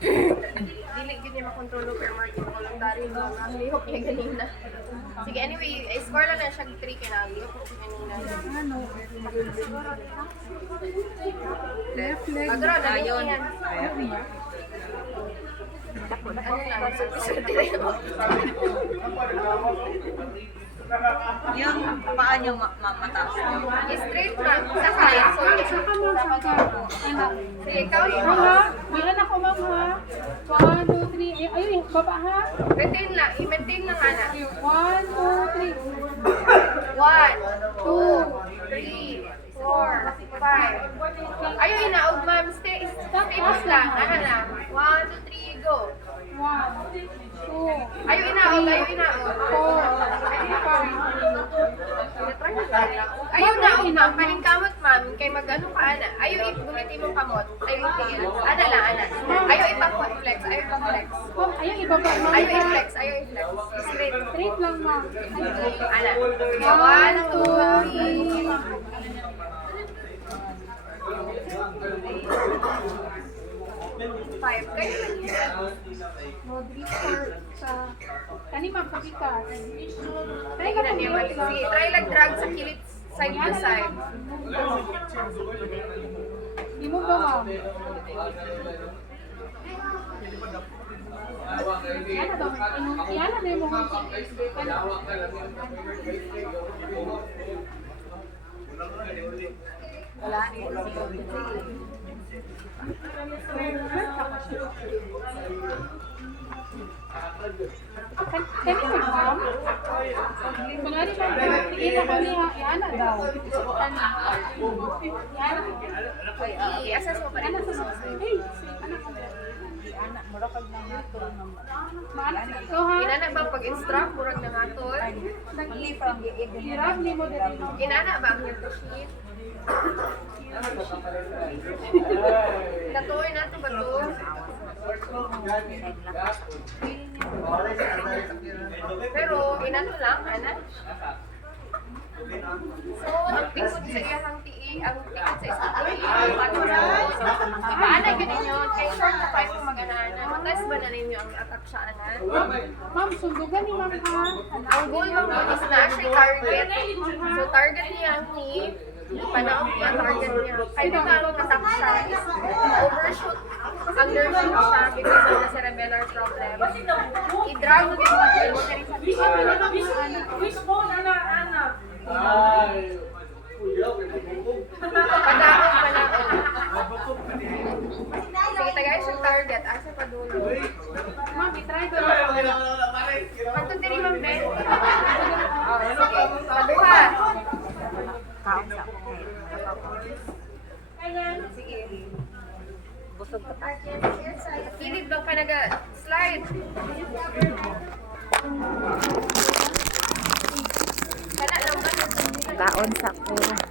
Dili gid niya makontrol pero market voluntary mo nga lihok niya ganina. Sige, anyway, score lang na siya 3 kay na lihok ko ganina. Ano? Left leg. Agro na yun. Yung paa niyo mataas. Straight lang. Saka. Saka mo, saka. Anak. Sige, count mo. Ma'am ha? May anak ko, ma'am ha? 1, 2, 3. Ayun, baba ha? Maintain lang. I-maintain lang, ana. 1, 2, 3. 1, 2, 3, 4, 5. Ayaw inaog, ma'am. Staples lang. Ano lang. 1, 2, 3, go. 1, 2, Ayaw inaog, ayaw inaog. 4, 5. Ayaw naog, ma'am. Palingkamot, ma'am. Kay mag-ano ka, ana. Ayaw ipunit imong kamot. Ayaw itigil. Ana lang, ana. Ayaw ipapot-flex. Ayaw ipapot-flex. Ma'am, ayun, ibaba, ma'am. Ayaw i-flex. Ayaw i-flex. Straight. Straight lang, ma'am. Ana. 1, 2, 3. 5. Kayo lang yan. Rodri sa... Kani, ma'am, pabikas. Try ka na niya mali. Sige, try lang drag sa kilit side to side. Di mo ba, ma'am? Yan na daw. Yan na daw mo, ma'am. Wala. Kani mo, ma'am? Kunwari, ma'am, tingin ako niya, yan na daw. Yan na. I-assess mo pa rin. Hey, anak ko. Anak, murakag na ito naman. Maanak na ito, ha? Inana ba pag-instruct, murag na matol? Mali pa ang giigin. Hirap ni mo din, ma'am. Inana ba ang sheet? Natuloy na ito ba ito? Pero inano lang, ana? So, ang tingkod sa iyang tiig, ang tingkod sa isang tiig, paano na? Ipaana yun ninyo, kay short na tayo kung mag-anana. Matest ba na ninyo ang attack siya, ana? Ma'am, sundugan ni ma'am, ha? Ang goal ng is na siya target. So, target niya ni panahon niya, target niya. Kaya na attack siya is overshoot, undershoot siya because of the cerebellar problem. I-drag mo din Sige, tagay siya target. Asa pa dulo? Ma'am, itry ko. Pagto diri ma'am Ben. Sige, paduha. Kaon sa akong Sige. busog ka pa. Kilid bang ka naga-slide? Kana lang ba? Kaon sa akong